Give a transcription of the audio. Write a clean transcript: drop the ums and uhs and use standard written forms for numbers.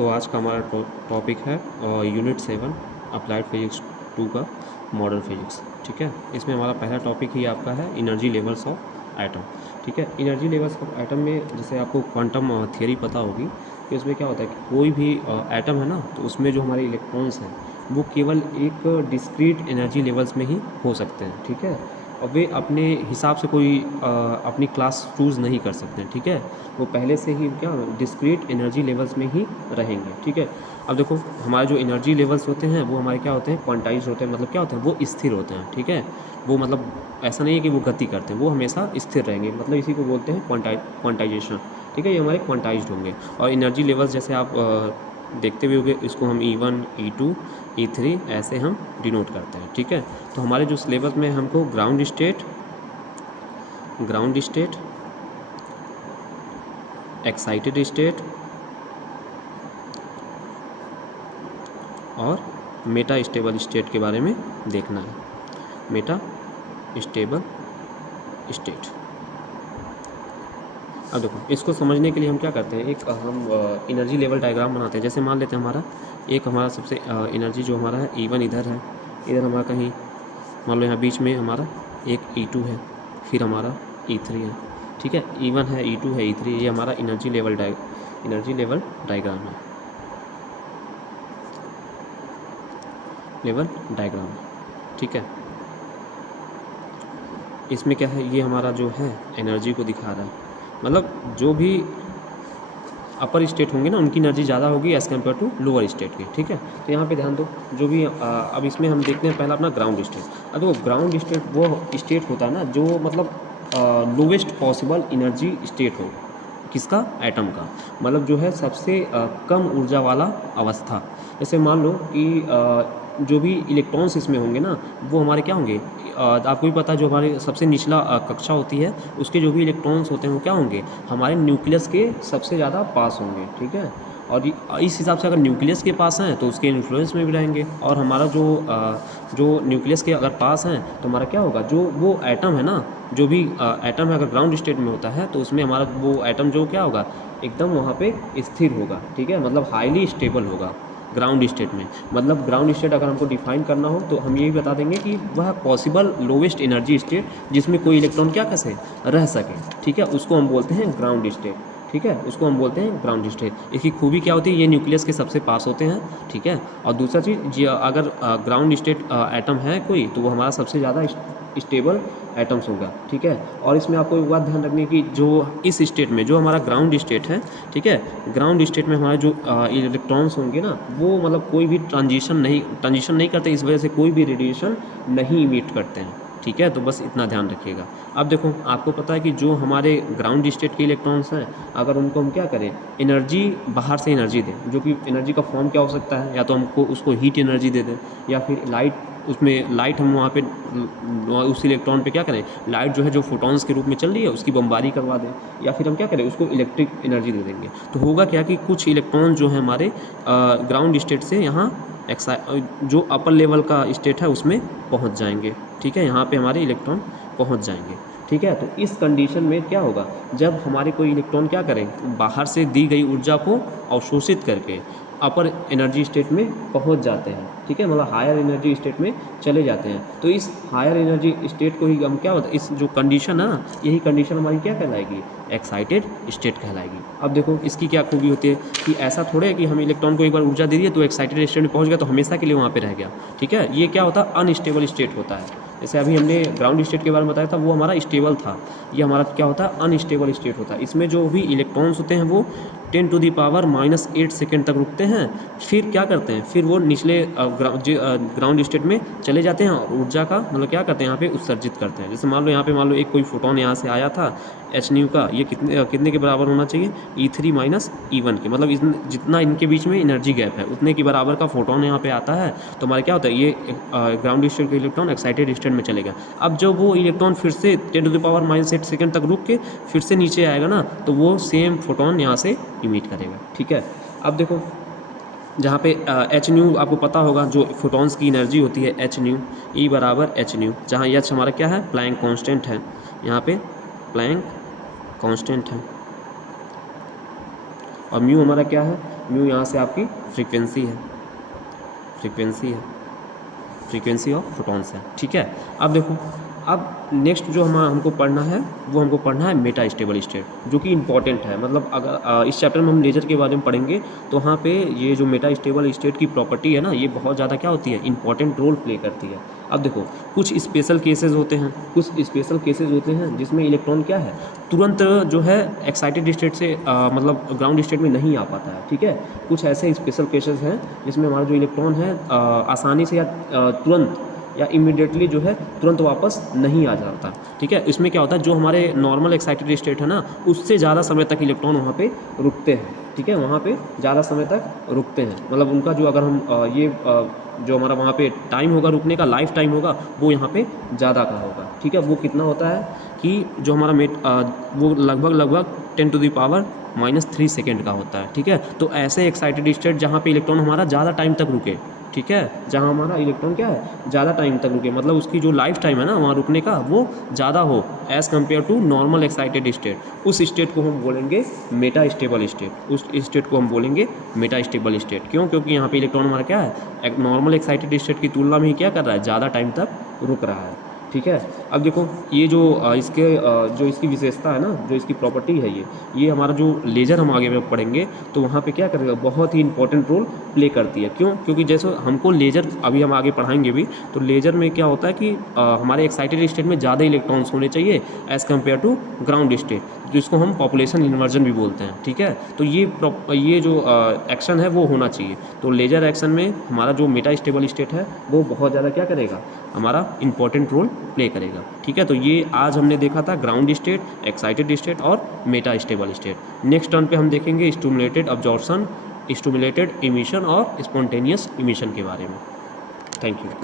तो आज का हमारा टॉपिक है यूनिट 7 अप्लाइड फिजिक्स 2 का मॉडर्न फिजिक्स। ठीक है, इसमें हमारा पहला टॉपिक ही आपका है एनर्जी लेवल्स ऑफ एटम। ठीक है, एनर्जी लेवल्स ऑफ एटम में जैसे आपको क्वांटम थियरी पता होगी कि उसमें क्या होता है कि कोई भी एटम है ना, तो उसमें जो हमारे इलेक्ट्रॉन्स हैं वो केवल एक डिस्क्रीट एनर्जी लेवल्स में ही हो सकते हैं। ठीक है, और वे अपने हिसाब से कोई अपनी क्लास चूज़ नहीं कर सकते हैं। ठीक है, वो पहले से ही क्या डिस्क्रीट एनर्जी लेवल्स में ही रहेंगे। ठीक है, अब देखो हमारे जो एनर्जी लेवल्स होते हैं वो हमारे क्या होते हैं, क्वांटाइज होते हैं। मतलब क्या होते हैं, वो स्थिर होते हैं। ठीक है, वो मतलब ऐसा नहीं है कि वो गति करते हैं, वो हमेशा स्थिर रहेंगे। मतलब इसी को बोलते हैं क्वांटाइजेशन। ठीक है, ये हमारे क्वांटाइज्ड होंगे। और एनर्जी लेवल्स जैसे आप देखते भी होंगे, इसको हम E1 E2 E3 ऐसे हम डिनोट करते हैं। ठीक है, तो हमारे जो सिलेबस में हमको ग्राउंड स्टेट, एक्साइटेड स्टेट और मेटा स्टेबल स्टेट के बारे में देखना है। Meta stable state. अब देखो इसको समझने के लिए हम क्या करते हैं, एक हम एनर्जी लेवल डायग्राम बनाते हैं। जैसे मान लेते हैं हमारा सबसे एनर्जी जो हमारा है E1 इधर है, इधर हमारा कहीं मान लो यहाँ बीच में हमारा एक E2 है, फिर हमारा E3 है। ठीक है, E1 है, E2 है, E3, ये हमारा एनर्जी लेवल डायग्राम है, लेवल डायग्राम। ठीक है, इसमें क्या है, ये हमारा जो है एनर्जी को दिखा रहा है। मतलब जो भी अपर स्टेट होंगे ना, उनकी एनर्जी ज़्यादा होगी as compare to lower state की। ठीक है, तो यहाँ पे ध्यान दो, जो भी अब इसमें हम देखते हैं पहला अपना ग्राउंड स्टेट। अब देखो ग्राउंड स्टेट वो स्टेट होता है ना जो मतलब लोवेस्ट पॉसिबल एनर्जी स्टेट हो, किसका, एटम का। मतलब जो है सबसे कम ऊर्जा वाला अवस्था। जैसे मान लो कि जो भी इलेक्ट्रॉन्स इसमें होंगे ना, वो हमारे क्या होंगे, आपको भी पता है जो हमारे सबसे निचला कक्षा होती है, उसके जो भी इलेक्ट्रॉन्स होते हैं वो क्या होंगे, हमारे न्यूक्लियस के सबसे ज़्यादा पास होंगे। ठीक है, और इस हिसाब से अगर न्यूक्लियस के पास हैं तो उसके इन्फ्लुएंस में भी रहेंगे। और हमारा जो न्यूक्लियस के अगर पास हैं तो हमारा क्या होगा, जो वो एटम है ना, जो भी एटम है अगर ग्राउंड स्टेट में होता है तो उसमें हमारा वो एटम जो क्या होगा, एकदम वहाँ पे स्थिर होगा। ठीक है, मतलब हाईली स्टेबल होगा ग्राउंड स्टेट में। मतलब ग्राउंड स्टेट अगर हमको डिफाइन करना हो तो हम यही बता देंगे कि वह पॉसिबल लोवेस्ट एनर्जी स्टेट जिसमें कोई इलेक्ट्रॉन क्या कैसे रह सके। ठीक है, उसको हम बोलते हैं ग्राउंड स्टेट। ठीक है, उसको हम बोलते हैं ग्राउंड स्टेट। इसकी खूबी क्या होती है, ये न्यूक्लियस के सबसे पास होते हैं। ठीक है, और दूसरा चीज़, अगर ग्राउंड स्टेट एटम है कोई तो वो हमारा सबसे ज़्यादा स्टेबल एटम्स होगा। ठीक है, और इसमें आपको एक बात ध्यान रखनी है कि जो इस स्टेट में जो हमारा ग्राउंड स्टेट है, ठीक है, ग्राउंड स्टेट में हमारे जो इलेक्ट्रॉन्स होंगे ना, वो मतलब कोई भी ट्रांजिशन नहीं करते, इस वजह से कोई भी रेडिएशन नहीं इमिट करते हैं। ठीक है, तो बस इतना ध्यान रखिएगा। अब देखो आपको पता है कि जो हमारे ग्राउंड स्टेट के इलेक्ट्रॉन्स हैं, अगर उनको हम क्या करें, एनर्जी बाहर से एनर्जी दें, जो कि एनर्जी का फॉर्म क्या हो सकता है, या तो हमको उसको हीट एनर्जी दे दें, या फिर लाइट, उसमें लाइट हम वहाँ पे उस इलेक्ट्रॉन पे क्या करें, लाइट जो है जो फोटॉन्स के रूप में चल रही है उसकी बमबारी करवा दें, या फिर हम क्या करें उसको इलेक्ट्रिक एनर्जी दे देंगे। तो होगा क्या कि कुछ इलेक्ट्रॉन जो है हमारे ग्राउंड स्टेट से यहाँ जो अपर लेवल का स्टेट है उसमें पहुँच जाएंगे। ठीक है, यहाँ पे हमारे इलेक्ट्रॉन पहुँच जाएंगे। ठीक है, तो इस कंडीशन में क्या होगा, जब हमारे कोई इलेक्ट्रॉन क्या करें, बाहर से दी गई ऊर्जा को अवशोषित करके अपर एनर्जी स्टेट में पहुंच जाते हैं। ठीक है, मतलब हायर एनर्जी स्टेट में चले जाते हैं। तो इस हायर एनर्जी स्टेट को ही हम क्या होता है, इस जो कंडीशन है ना, यही कंडीशन हमारी क्या कहलाएगी, एक्साइटेड स्टेट कहलाएगी। अब देखो इसकी क्या खूबी होती है कि ऐसा थोड़े है कि हम इलेक्ट्रॉन को एक बार ऊर्जा दे दिए तो एक्साइटेड स्टेट में पहुँच गया तो हमेशा के लिए वहाँ पर रह गया। ठीक है, ये क्या होता है, अनस्टेबल स्टेट होता है। जैसे अभी हमने ग्राउंड स्टेट के बारे में बताया था, वो हमारा स्टेबल था। ये हमारा क्या होता है, अनस्टेबल स्टेट होता है। इसमें जो भी इलेक्ट्रॉन्स होते हैं वो 10⁻⁻8 सेकेंड तक रुकते हैं, फिर क्या करते हैं, फिर वो निचले ग्राउंड स्टेट में चले जाते हैं और ऊर्जा का मतलब क्या करते हैं, यहाँ पे उत्सर्जित करते हैं। जैसे मान लो एक कोई फोटोन यहाँ से आया था एच न्यू का, ये कितने के बराबर होना चाहिए, E3 माइनस E1 के, मतलब जितना इनके बीच में एनर्जी गैप है उतने के बराबर का फोटोन यहाँ पे आता है। तो हमारे क्या होता है, ये ग्राउंड स्टेट का इलेक्ट्रॉन एक्साइटेड स्टेट में चलेगा। अब जब वो इलेक्ट्रॉन फिर से 10⁻⁻8 सेकेंड तक रुक के फिर से नीचे आएगा ना, तो वो सेम फोटोन यहाँ से इमिट करेगा। ठीक है, अब देखो जहाँ पे एच न्यू आपको पता होगा, जो फोटॉन्स की एनर्जी होती है एच न्यू, ई बराबर एच न्यू, जहाँ एच हमारा क्या है, प्लैंक कांस्टेंट है, यहाँ पे प्लैंक कांस्टेंट है, और म्यू हमारा क्या है, म्यू यहाँ से आपकी फ्रीक्वेंसी है, फ्रीक्वेंसी ऑफ फोटॉन्स है, ठीक है। अब देखो, अब नेक्स्ट जो हमको पढ़ना है वो हमको पढ़ना है मेटा स्टेबल स्टेट, जो कि इंपॉर्टेंट है। मतलब अगर इस चैप्टर में हम लेजर के बारे में पढ़ेंगे तो वहाँ पे ये जो मेटा स्टेबल स्टेट की प्रॉपर्टी है ना, ये बहुत ज़्यादा क्या होती है, इंपॉर्टेंट रोल प्ले करती है। अब देखो, कुछ स्पेशल केसेस होते हैं जिसमें इलेक्ट्रॉन क्या है, तुरंत जो है एक्साइटेड स्टेट से मतलब ग्राउंड स्टेट में नहीं आ पाता है, ठीक है। कुछ ऐसे स्पेशल केसेस हैं जिसमें हमारा जो इलेक्ट्रॉन है आसानी से या तुरंत या इमीडिएटली जो है तुरंत वापस नहीं आ जाता, ठीक है। इसमें क्या होता है, जो हमारे नॉर्मल एक्साइटेड स्टेट है ना, उससे ज़्यादा समय तक इलेक्ट्रॉन वहाँ पे रुकते हैं, ठीक है। वहाँ पे ज़्यादा समय तक रुकते हैं, मतलब उनका जो अगर हम जो हमारा वहाँ पे टाइम होगा रुकने का, लाइफ टाइम होगा, वो यहाँ पे ज़्यादा का होगा, ठीक है। वो कितना होता है कि जो हमारा वो लगभग 10⁻³ सेकेंड का होता है, ठीक है। तो ऐसे एक्साइटेड स्टेट जहाँ पे इलेक्ट्रॉन हमारा ज़्यादा टाइम तक रुके, ठीक है, जहाँ हमारा इलेक्ट्रॉन क्या है, ज़्यादा टाइम तक रुके, मतलब उसकी जो लाइफ टाइम है ना वहाँ रुकने का, वो ज़्यादा हो as compare to normal excited state, उस स्टेट को हम बोलेंगे मेटा स्टेबल स्टेट। उस स्टेट को हम बोलेंगे मेटा स्टेबल स्टेट। क्यों? क्योंकि यहाँ पे इलेक्ट्रॉन हमारा क्या है, एक नॉर्मल एक्साइटेड स्टेट की तुलना में ही क्या कर रहा है, ज़्यादा टाइम तक रुक रहा है, ठीक है। अब देखो, ये जो इसकी विशेषता है ना, जो इसकी प्रॉपर्टी है, ये हमारा जो लेज़र हम आगे में पढ़ेंगे तो वहाँ पे क्या करेगा, बहुत ही इंपॉर्टेंट रोल प्ले करती है। क्यों? क्योंकि जैसे हमको लेज़र अभी हम आगे पढ़ाएंगे भी, तो लेज़र में क्या होता है कि हमारे एक्साइटेड स्टेट में ज़्यादा इलेक्ट्रॉन्स होने चाहिए as compare to ground state, जिसको हम पॉपुलेशन इन्वर्जन भी बोलते हैं, ठीक है। तो ये जो एक्शन है वो होना चाहिए। तो लेज़र एक्शन में हमारा जो मेटा स्टेबल स्टेट है वो बहुत ज़्यादा क्या करेगा, हमारा इंपॉर्टेंट रोल प्ले करेगा, ठीक है। तो ये आज हमने देखा था ग्राउंड स्टेट, एक्साइटेड स्टेट और Meta stable state. Next turn पे हम देखेंगे स्टिमुलेटेड अब्जॉर्प्शन, स्टिमुलेटेड इमिशन और स्पॉन्टेनियस इमिशन के बारे में। Thank you.